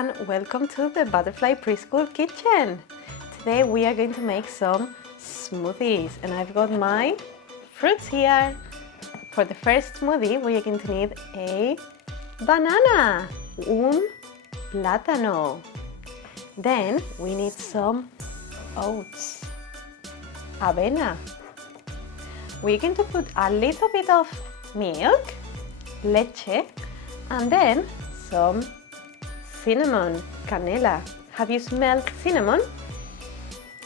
everyone! Welcome to the Butterfly Preschool kitchen! Today we are going to make some smoothies and I've got my fruits here. For the first smoothie we are going to need a banana, un plátano. Then we need some oats, avena. We're going to put a little bit of milk, leche, and then some cinnamon, canela. Have you smelled cinnamon?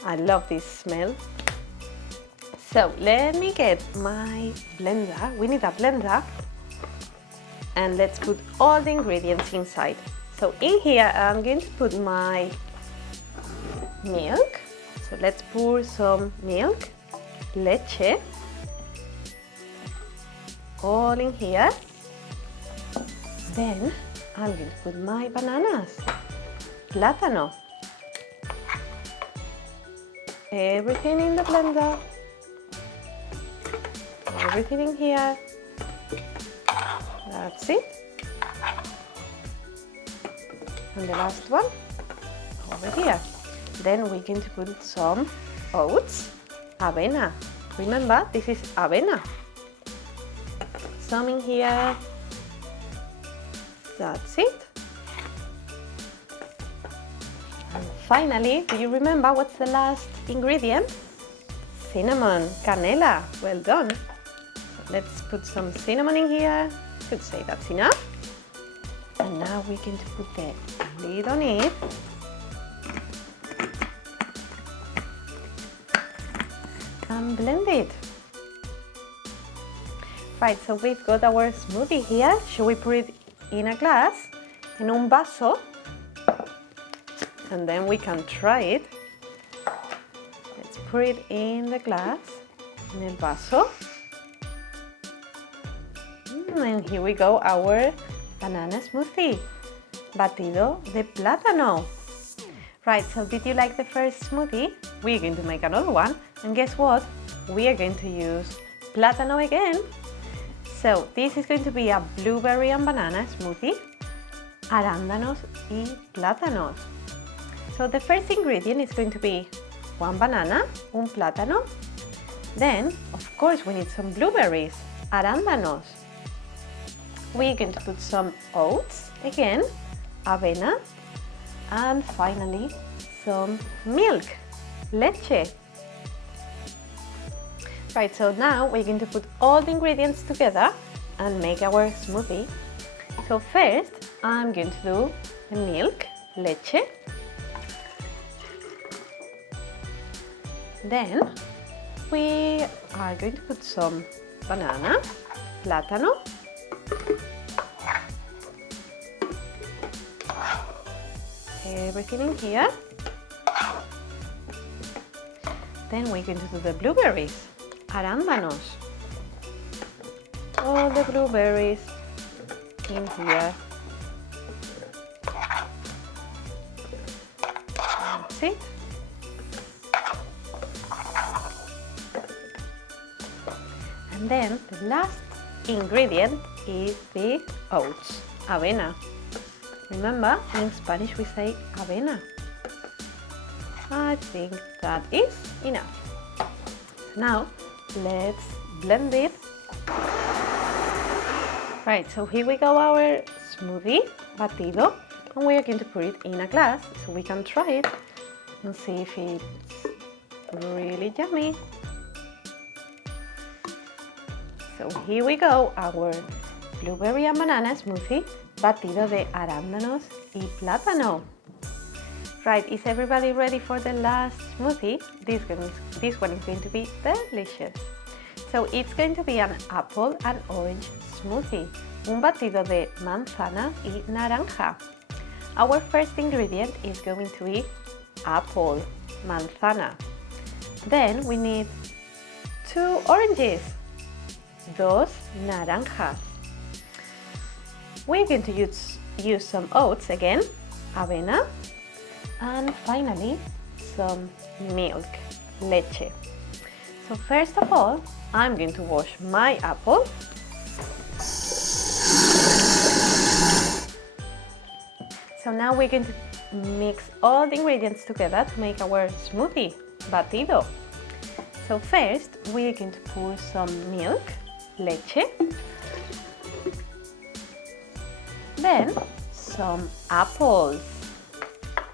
I love this smell. So let me get my blender. We need a blender. And let's put all the ingredients inside. So in here I'm going to put my milk. So let's pour some milk, leche, all in here. Then I'm going to put my bananas, plátano, everything in the blender, everything in here. That's it. And the last one over here. Then we're going to put some oats, avena. Remember, this is avena. Some in here. That's it. And finally, do you remember what's the last ingredient? Cinnamon, canela. Well done. So let's put some cinnamon in here. Could say that's enough. And now we're going to put the lid on it. And blend it. Right, so we've got our smoothie here. Shall we put it in a glass, en un vaso, and then we can try it. Let's put it in the glass, en el vaso. And here we go, our banana smoothie, batido de plátano. Right, so did you like the first smoothie? We're going to make another one, and guess what? We are going to use plátano again. So this is going to be a blueberry and banana smoothie, arándanos y plátanos. So the first ingredient is going to be one banana, un plátano. Then, of course, we need some blueberries, arándanos. We're going to put some oats, again, avena, and finally some milk, leche. Right, so now we're going to put all the ingredients together and make our smoothie. So first, I'm going to do the milk, leche. Then we are going to put some banana, plátano. Everything in here. Then we're going to do the blueberries, arándanos. All the blueberries in here. That's it. And then the last ingredient is the oats, avena. Remember, in Spanish we say avena. I think that is enough. Now, let's blend it. Right, so here we go, our smoothie, batido, and we are going to put it in a glass so we can try it and see if it's really yummy. So here we go, our blueberry and banana smoothie, batido de arándanos y plátano. Right, is everybody ready for the last smoothie? This one is going to be delicious. So it's going to be an apple and orange smoothie, un batido de manzana y naranja. Our first ingredient is going to be apple, manzana. Then we need 2 oranges, dos naranjas. We're going to use some oats again, avena, and finally some milk, leche. So first of all, I'm going to wash my apple. So now we're going to mix all the ingredients together to make our smoothie, batido. So first, we're going to pour some milk, leche, then some apples,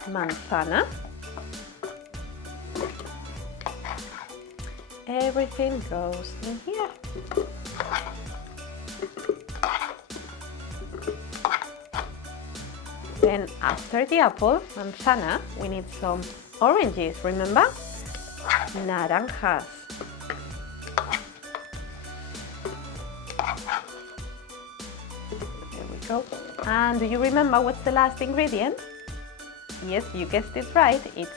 manzana. Everything goes in here. Then after the apple, manzana, we need some oranges, remember? Naranjas. There we go. And do you remember what's the last ingredient? Yes, you guessed it right, it's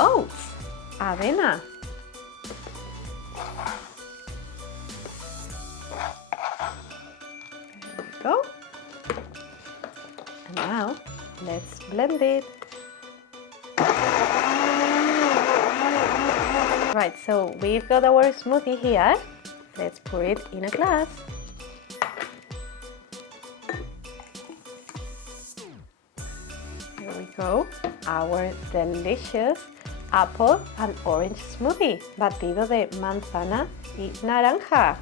oats, avena. There we go. And now, let's blend it. Right, so we've got our smoothie here. Let's pour it in a glass. Here we go, our delicious apple and orange smoothie, batido de manzana y naranja.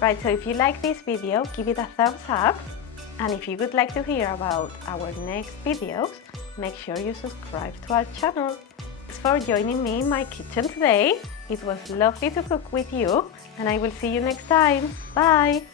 Right, so if you like this video, give it a thumbs up. And if you would like to hear about our next videos, make sure you subscribe to our channel. Thanks for joining me in my kitchen today. It was lovely to cook with you, and I will see you next time. Bye!